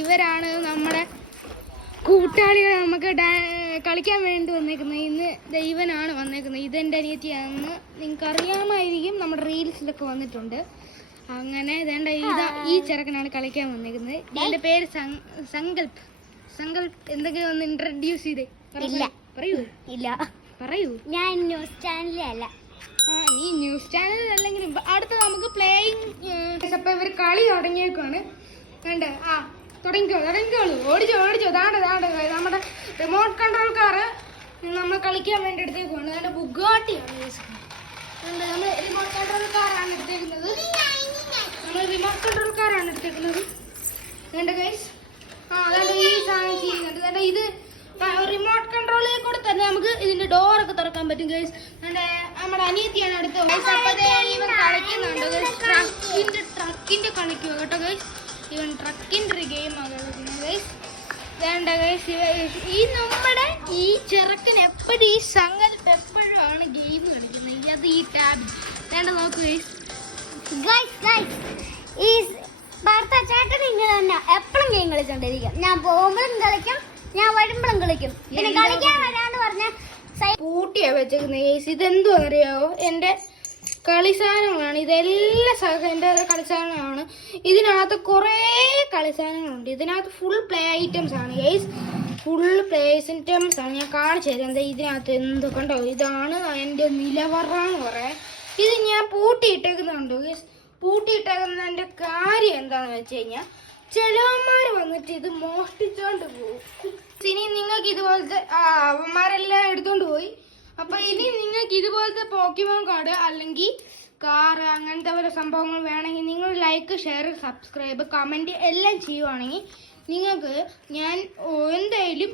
ഇവരാണ് നമ്മുടെ കൂട്ടാളികൾ നമുക്ക് കളിക്കാൻ വേണ്ടി വന്നേക്കുന്നത്. ഇന്ന് ദൈവനാണ് വന്നേക്കുന്നത്. ഇതെൻ്റെ അനിയത്തിയാണെന്ന് നിങ്ങൾക്ക് അറിയാമായിരിക്കും, നമ്മുടെ റീൽസിലൊക്കെ വന്നിട്ടുണ്ട്. അങ്ങനെ ഇതേണ്ട ഈ ചെറുക്കനാണ് കളിക്കാൻ വന്നേക്കുന്നത്. ഇതിൻ്റെ പേര് സങ്കൽപ്പ്. എന്തെങ്കിലും ഒന്ന് ഇൻട്രൊഡ്യൂസ് ചെയ്തേ. പറയൂ. ഇല്ല പറയൂ. ഞാൻ ന്യൂസ് ചാനലല്ല. നീ ന്യൂസ് ചാനൽ അല്ലെങ്കിലും അടുത്ത നമുക്ക് പ്ലേയിങ്. അപ്പൊ ഇവർ കളി തുടങ്ങിയേക്കാണ്. കണ്ട് തുടങ്ങിക്കോളൂ. ഓടിച്ചോ. താണ്ട് നമ്മുടെ റിമോട്ട് കൺട്രോൾ കാറ് നമ്മൾ കളിക്കാൻ വേണ്ടി എടുത്തേക്കുവാണ്. അതിന്റെ ബുഗാട്ടിയാണ്. നമ്മൾ റിമോട്ട് കൺട്രോൾ കാറാണ് എടുത്തേക്കുന്നത്. ഗൈസ്, അതായത് ഈ സാധനം ചെയ്യുന്നുണ്ട്. ഇത് റിമോട്ട് കൺട്രോളിൽ കൂടെ തന്നെ നമുക്ക് ഇതിന്റെ ഡോറൊക്കെ തുറക്കാൻ പറ്റും. ഗൈസ്, നമ്മുടെ അനിയത്തിയാണ് അടുത്ത്. ഇവൻ കളിക്കുന്നുണ്ട്. ട്രക്കിന്റെ കളിക്കുക കേട്ടോ ഗൈസ്. ഇവൻ ട്രക്കിന്റെ ഒരു ഗെയിമാണ് കളിക്കുന്നത് ഗൈസ്. വേണ്ട ഗൈസ്, ഈ ചെറുക്കൻ എപ്പോഴും ഈ സങ്കല്പം എപ്പോഴാണ് ഗെയിം കളിക്കുന്നത്. അത് ഈ ടാബ് വേണ്ട നോക്കൂ ഗൈസ്. ഈ ഭർത്താച്ചേട്ടൻ ഇങ്ങനെ തന്നെ എപ്പോഴും ഗെയിം കളിച്ചോണ്ടിരിക്കും. ഞാൻ പോകുമ്പോഴും കളിക്കും, ഞാൻ വരുമ്പോഴും കളിക്കും. പിന്നെ കളിക്കാൻ വരാന്ന് പറഞ്ഞ പൂട്ടിയാ വെച്ചേക്കുന്നത് ഗൈസ്. ഇതെന്തുവാന്ന് അറിയാവോ? എൻ്റെ കളി സാധനങ്ങളാണ്. ഇതെല്ലാം എൻ്റെ കളി സാധനങ്ങളാണ്. ഇതിനകത്ത് കുറേ കളി സാധനങ്ങളുണ്ട്. ഇതിനകത്ത് ഫുൾ പ്ലേ ഐറ്റംസ് ആണ് ഗൈസ്. ഫുൾ പ്ലേ ഐറ്റംസ് ആണ്. ഞാൻ കാണിച്ചു തരാം. എന്താ ഇതിനകത്ത് എന്തൊക്കെ ഉണ്ടോ. ഇതാണ് എൻ്റെ നിലവറന്ന് പറയാൻ. ഇത് ഞാൻ പൂട്ടിയിട്ടേക്കുന്നുണ്ട് ഗൈസ്. പൂട്ടിയിട്ടേക്കുന്നതിൻ്റെ കാര്യം എന്താണെന്ന് വെച്ച് കഴിഞ്ഞാൽ, ചിലവന്മാർ വന്നിട്ട് ഇത് മോഷ്ടിച്ചോണ്ട് പോകും. ഇനി നിങ്ങൾക്ക് ഇതുപോലത്തെ അവന്മാരെല്ലാം എടുത്തോണ്ട് പോയി. അപ്പൊ ഇനി നിങ്ങൾക്ക് ഇതുപോലത്തെ പോക്കിമോൻ കാർഡ് അല്ലെങ്കിൽ കാറ് അങ്ങനത്തെ ഓരോ സംഭവങ്ങൾ വേണമെങ്കിൽ നിങ്ങൾ ലൈക്ക്, ഷെയർ, സബ്സ്ക്രൈബ്, കമൻറ്റ് എല്ലാം ചെയ്യുവാണെങ്കിൽ നിങ്ങൾക്ക് ഞാൻ എന്തായാലും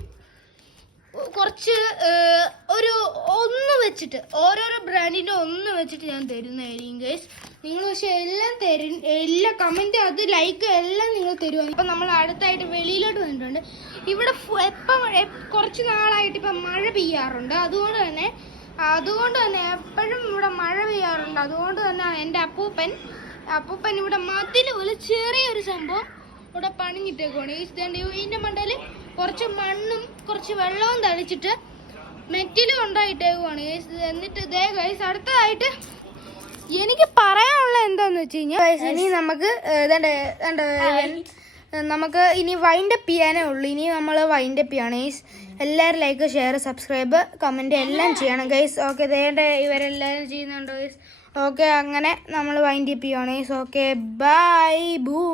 കുറച്ച് ഒന്ന് വെച്ചിട്ട് ഓരോരോ ബ്രാൻഡിൻ്റെ ഒന്ന് വെച്ചിട്ട് ഞാൻ തരുന്നതായിരിക്കും ഗൈസ്. നിങ്ങൾ പക്ഷെ എല്ലാ കമൻറ്റ്, അത് ലൈക്ക് എല്ലാം നിങ്ങൾ തരുവാണ്. ഇപ്പം നമ്മൾ അടുത്തായിട്ട് വെളിയിലോട്ട് വന്നിട്ടുണ്ട്. ഇവിടെ കുറച്ച് നാളായിട്ട് ഇപ്പം മഴ പെയ്യാറുണ്ട്. അതുകൊണ്ട് തന്നെ എപ്പോഴും ഇവിടെ മഴ പെയ്യാറുണ്ട്. അതുകൊണ്ട് തന്നെ എൻ്റെ അപ്പൂപ്പൻ ഇവിടെ മതിൽ പോലെ ചെറിയൊരു സംഭവം ഇവിടെ പണിഞ്ഞിട്ടേക്കുവാണ്. ഇതിൻ്റെ മണ്ടയിൽ കുറച്ച് മണ്ണും കുറച്ച് വെള്ളവും തളിച്ചിട്ട് മെറ്റിലും ഉണ്ടായിട്ടേക്കുവാണ്. എന്നിട്ട് ഇതേ ഗൈസ്, അടുത്തതായിട്ട് എനിക്ക് പറയാനുള്ള എന്താന്ന് വെച്ച് കഴിഞ്ഞാൽ, ഇനി നമുക്ക് ഇനി വൈൻഡപ്പ് ചെയ്യാനേ ഉള്ളൂ. ഇനി നമ്മൾ വൈൻഡപ്പ് ചെയ്യണം ഗൈസ്. എല്ലാവരും ലൈക്ക്, ഷെയർ, സബ്സ്ക്രൈബ്, കമൻറ്റ് എല്ലാം ചെയ്യണം ഗൈസ്. ഓക്കെ, ഇവരെല്ലാവരും ചെയ്യുന്നുണ്ടോ ഗൈസ്? ഓക്കെ, അങ്ങനെ നമ്മൾ വൈൻഡപ്പ് ചെയ്യണം ഗൈസ്. Okay, by, boom.